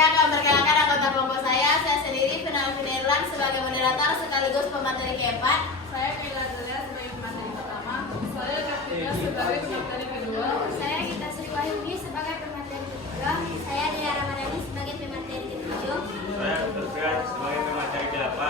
Saya akan memperkenalkan anggota kelompok saya. Saya sendiri Final Finerlan sebagai moderator sekaligus pemateri keempat. Saya Kayla Zelia sebagai pemateri pertama. Saya Kartika sebagai pemateri kedua. Saya Gita Sri Wahyudi sebagai pemateri ketiga. Saya Dira Ramadhani sebagai pemateri ketujuh. Saya Terfian sebagai pemateri ke-8.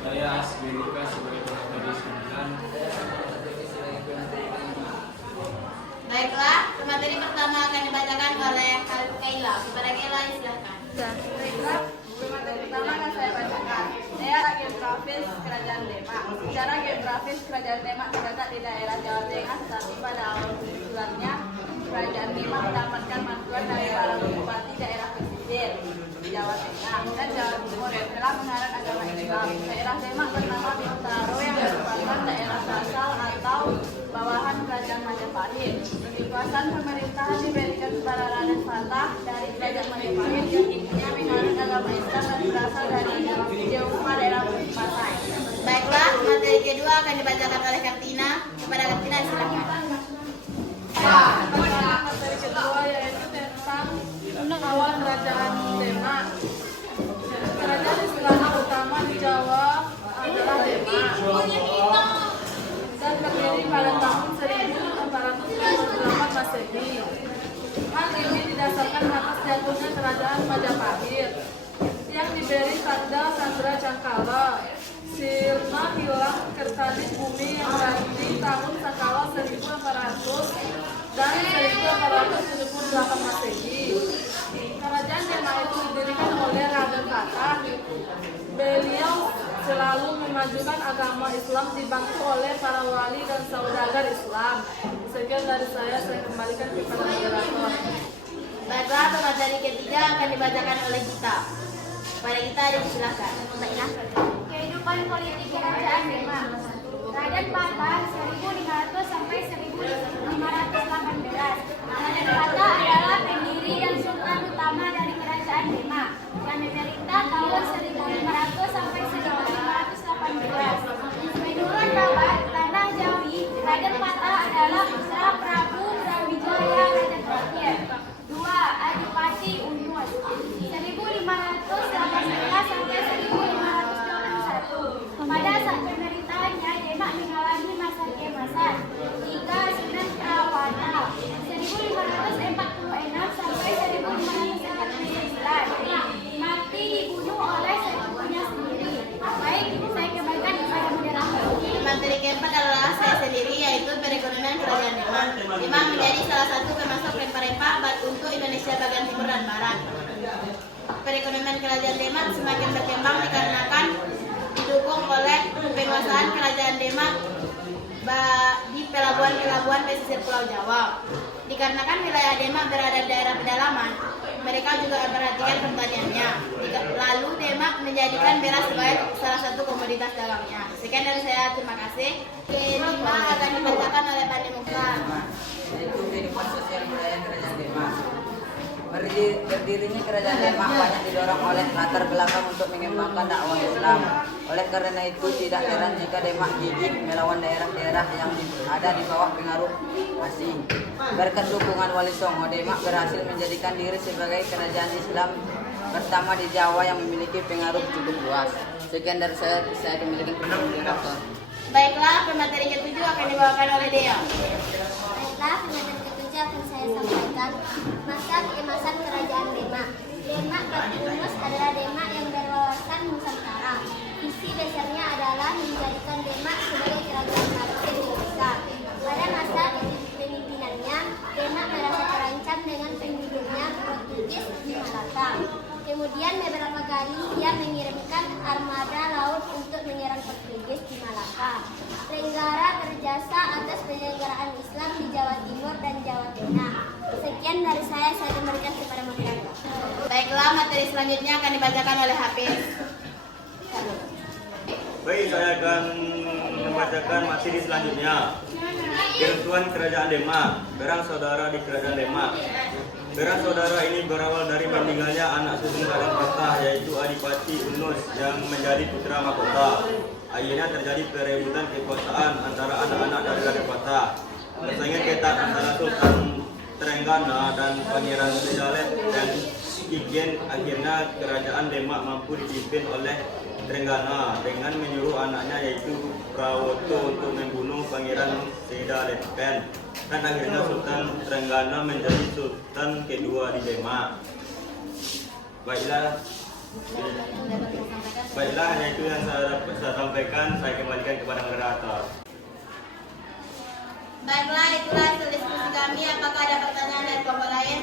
Saya Asbirika sebagai pemateri 9. Baiklah, pemateri pertama akan dibacakan oleh Kayla. Kepada Kayla, silakan. Baiklah, pemateri pertama akan saya bacakan. Daerah geografis Kerajaan Demak. Secara geografis Kerajaan Demak terletak di daerah Jawa Tengah, tetapi pada awal kemunculannya Kerajaan Demak mendapatkan bantuan dari para bupati daerah pesisir Jawa Tengah dan Jawa Timur yang telah menganut agama Islam. Daerah Demak bernama Bintaro yang merupakan daerah asal atau bawahan Kerajaan Majapahit. Kekuasaan pemerintahan diberikan kepada Raden Fatah dari Kerajaan Majapahit yang intinya menganut agama Islam dan berasal dari Jawa daerah Pasai. Baiklah, materi kedua akan dibacakan oleh Kartina. Kepada Kartina, silakan. Materi kedua yaitu tentang awal Kerajaan Demak. Kerajaan Islam utama di Jawa adalah Demak dan berdiri pada tahun 1458 Masehi. Hal ini didasarkan atas jatuhnya Kerajaan Majapahit yang diberi tanda Sandra Cangkala. Sirna hilang kertanis bumi yang berarti tahun Sakala 1400 dan 1478 Masehi. Kerajaan Demak itu didirikan oleh Raden Fatah. Beliau selalu memajukan agama Islam dibantu oleh para wali dan saudagar Islam. Sekian dari saya kembalikan kepada moderator. Baiklah, pemateri ketiga akan dibacakan oleh Gita. Kepada Gita, silakan. Baiklah. Kehidupan politik Kerajaan Demak. Raden Fatah 1500 sampai 1518. Raden Fatah adalah pendiri dan sultan utama dari Kerajaan Demak yang memerintah tahun 1500 sampai 1518. Menurut kabar Tanah Jawi, Raden Fatah adalah putra Prabu Brawijaya Raja terakhir. 2. Adipati Unus 1518 sampai 1521. Pada saat pemerintahannya, Demak mengalami masa keemasan. 3. Sunan Prawata 1546 sampai 1549. Mati dibunuh oleh sepupunya sendiri. Baik, saya kembalikan kepada moderator. Materi keempat adalah saya sendiri, yaitu perekonomian Kerajaan Demak. Demak menjadi salah satu pemasok rempah-rempah untuk Indonesia bagian timur dan barat. Perekonomian Kerajaan Demak semakin berkembang dikarenakan didukung oleh penguasaan Kerajaan Demak di pelabuhan-pelabuhan pesisir Pulau Jawa. Dikarenakan wilayah Demak berada di daerah pedalaman, mereka juga memperhatikan pertaniannya. Lalu Demak menjadikan beras sebagai salah satu komoditas dagangnya. Sekian dari saya, terima kasih. Kelima akan dibacakan oleh Pak Demokrat. Yaitu kehidupan sosial budaya Kerajaan Demak. Berdirinya Kerajaan Demak banyak didorong oleh latar belakang untuk mengembangkan dakwah Islam. Oleh karena itu tidak heran jika Demak gigih melawan daerah-daerah yang ada di bawah pengaruh asing. Berkat dukungan Wali Songo, Demak berhasil menjadikan diri sebagai kerajaan Islam pertama di Jawa yang memiliki pengaruh cukup luas. Sekian dari saya kembalikan kepada moderator. Baiklah, pemateri ketujuh akan dibawakan oleh Dea. Baiklah, pernyataan ketujuh akan saya sampaikan. Masa keemasan Kerajaan Demak. Demak bagi Unus adalah Demak yang berwawasan Nusantara. Visi dasarnya adalah menjadikan Demak sebagai kerajaan maritim Indonesia. Pada masa kepemimpinannya, Demak merasa terancam dengan pendudunya Portugis di Malaka. Kemudian beberapa kali ia mengirimkan armada laut untuk menyerang Portugis di Malaka. Negara berjasa atas penyelenggaraan Islam di Jawa Timur dan Jawa Tengah. Sekian dari saya kembalikan kepada moderator. Baiklah, materi selanjutnya akan dibacakan oleh Hafiz. Baik, saya akan membacakan materi selanjutnya. Kerusuhan Kerajaan Demak. Berang saudara di Kerajaan Demak. Berang saudara ini berawal dari meninggalnya anak sulung Raden Fatah, yaitu Adipati Unus yang menjadi putra mahkota. Akhirnya terjadi perebutan kekuasaan antara anak-anak dari Raden Fatah. Persaingan ketat antara Sultan Trenggana dan Pangeran Sejaleh dan Kigen akhirnya kerajaan Demak mampu dipimpin oleh Trenggana dengan menyuruh anaknya yaitu Prawoto untuk membunuh Pangeran Sedalepken, dan akhirnya Sultan Trenggana menjadi Sultan kedua di Demak. Baiklah, hanya itu yang saya sampaikan. Saya kembalikan kepada moderator. Baiklah, itulah hasil diskusi kami. Apakah ada pertanyaan dari kelompok lain?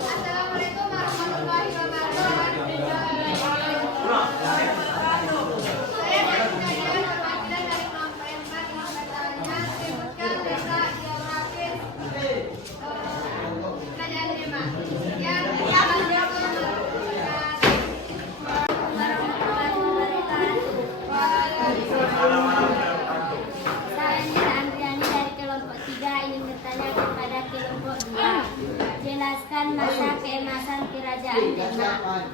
Assalamualaikum warahmatullahi wabarakatuh. Saya dari perwakilan dari kelompok 4 yang bertanya sebutkan data geografis Kerajaan Demak yang Saya Nira Andriani dari kelompok 3 ingin bertanya kepada kelompok 2. Jelaskan masa keemasan Kerajaan Demak.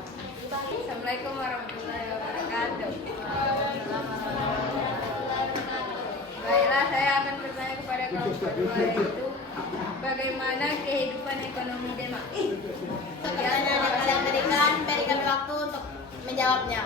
Assalamualaikum warahmatullahi wabarakatuh. Baiklah, saya akan bertanya kepada kelompok 2 yaitu bagaimana kehidupan ekonomi Demak. Pertanyaan yang kalian berikan waktu untuk menjawabnya.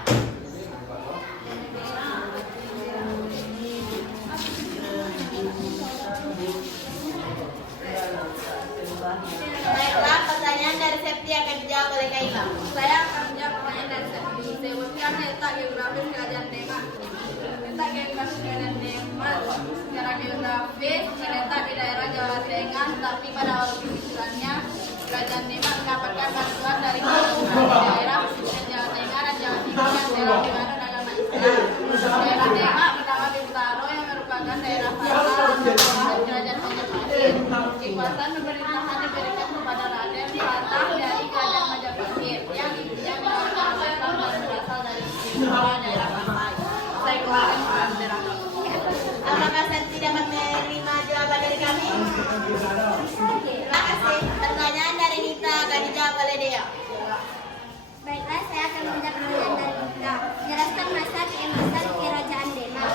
Baiklah, pertanyaan dari Septi akan dijawab oleh Kaila. Saya akan menjawab pertanyaan dari Septi. Sebutkan letak geografis Kerajaan Demak. Letak geografis Kerajaan Demak secara geografis terletak di daerah Jawa Tengah, tapi pada awal penyusulannya Kerajaan Demak mendapatkan bantuan dari daerah pesisir Jawa Tengah dan Jawa Timur yang telah dibangun agama Islam. Daerah Demak pertama di Utara yang merupakan daerah pasar dan Kerajaan Majapahit. Kekuasaan pemerintahan diberikan kepada Raden Fatah dari Kerajaan Majapahit yang intinya merupakan Islam dan berasal dari Singapura daerah pantai. Saya kemarin moderator. Apakah Septi dapat menerima jawaban dari kami? Terima kasih. Pertanyaan dari Nita akan dijawab oleh Dea. Baiklah, saya akan menjawab pertanyaan dari kita. Jelaskan masa keemasan Kerajaan Demak.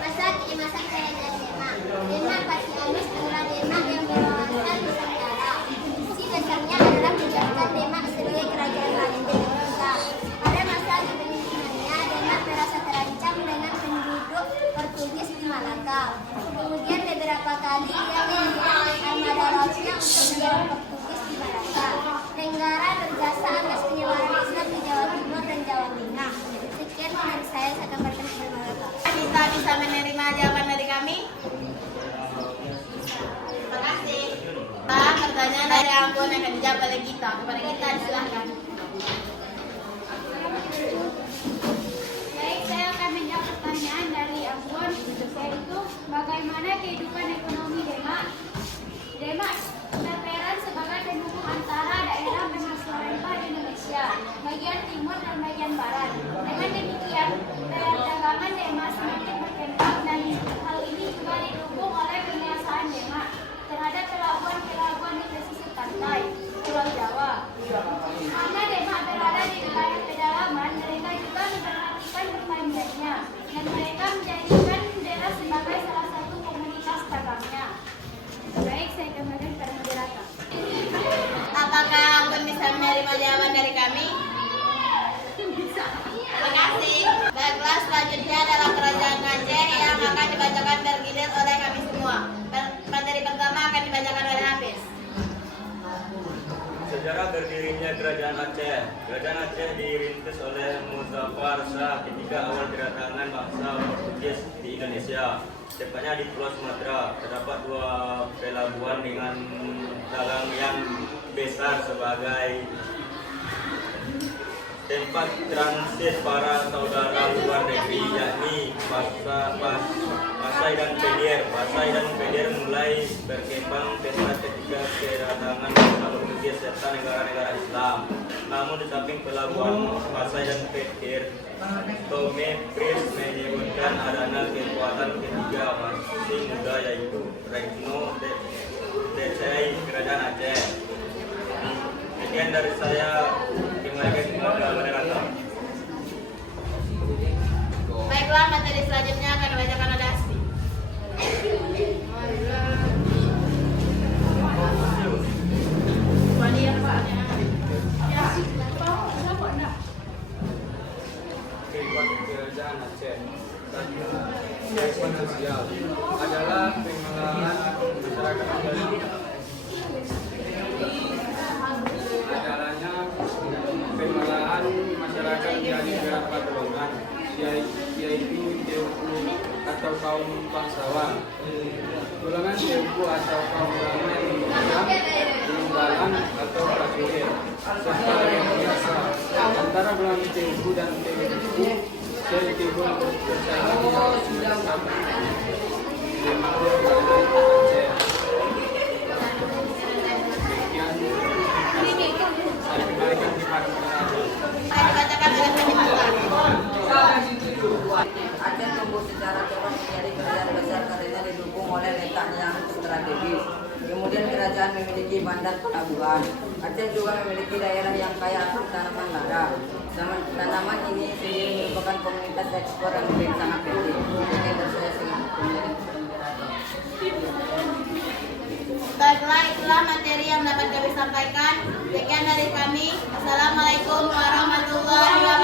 Masa keemasan Kerajaan Demak. Demak Pasianus adalah Demak yang berwawasan Nusantara. Visi besarnya adalah menjadikan Demak sebagai kerajaan lain di Indonesia. Pada masa kepemimpinannya, Demak merasa terancam dengan penduduk Portugis di Malaka. Kemudian beberapa kali ia mengirim armada lautnya untuk menyerang Portugis di Malaka. Tenggara berjasa atas penyebaran Islam di Jawa Timur dan Jawa Tengah. Sekian dari saya akan bertanya kepada Malaka. Nita bisa menerima jawaban dari kami? Terima kasih. Pertanyaan dari Ambon akan dijawab oleh kita. Kepada kita silahkan. Baik, saya akan menjawab pertanyaan dari Ambon, yaitu bagaimana kehidupan ekonomi Demak. Demak berperan sebagai penghubung antara daerah penghasil rempah di Indonesia, bagian timur dan bagian barat. Dengan demikian, perdagangan Demak semakin berkembang dan hal ini juga didukung oleh penguasaan Demak terhadap pelabuhan-pelabuhan di pesisir pantai Pulau Jawa. Karena Demak berada di wilayah pedalaman, mereka juga memperhatikan persaingannya dan mereka menjadikan daerah sebagai salah satu komunitas dagangnya. Baik, saya kembali kepada moderator. Apakah Ambon bisa menerima jawaban dari kami? Terima kasih. Baiklah, selanjutnya adalah Kerajaan Aceh yang akan dibacakan bergilir oleh kami semua. Materi pertama akan dibacakan oleh Hafiz. Sejarah berdirinya Kerajaan Aceh. Kerajaan Aceh dirintis oleh Muzaffar Shah ketika awal kedatangan bangsa Portugis di Indonesia, tepatnya di Pulau Sumatera. Terdapat 2 pelabuhan dengan dalang yang besar sebagai tempat transit para saudara luar negeri, yakni Pasai dan Pelir. Pasai dan Pelir mulai berkembang pesat ketika kedatangan bangsa Portugis serta negara-negara Islam. Namun di samping pelabuhan Pasai dan Pelir, Tome Pris menyebutkan adanya kekuatan ketiga masing muda, yaitu Regno Decai Kerajaan Aceh. Sekian dari saya. Baiklah, materi selanjutnya akan dibacakan oleh Asti. kaum bangsawan. Golongan Tiongku atau kaum ulama yang memegang penunggalan atau prajurit, serta yang biasa. Antara golongan Tiongku dan Tiongku sering timbul persaingan yang sama. Saya kembalikan di Pak. Dibacakan oleh penyebutan. Aceh tumbuh secara cepat menjadi kerajaan besar karena didukung oleh letaknya yang strategis. Kemudian kerajaan memiliki bandar pelabuhan. Aceh juga memiliki daerah yang kaya akan tanaman lada. Tanaman ini sendiri merupakan komunitas ekspor yang sangat penting. Ini saya sangat Baiklah, itulah materi yang dapat kami sampaikan. Sekian dari kami. Assalamualaikum warahmatullahi wabarakatuh.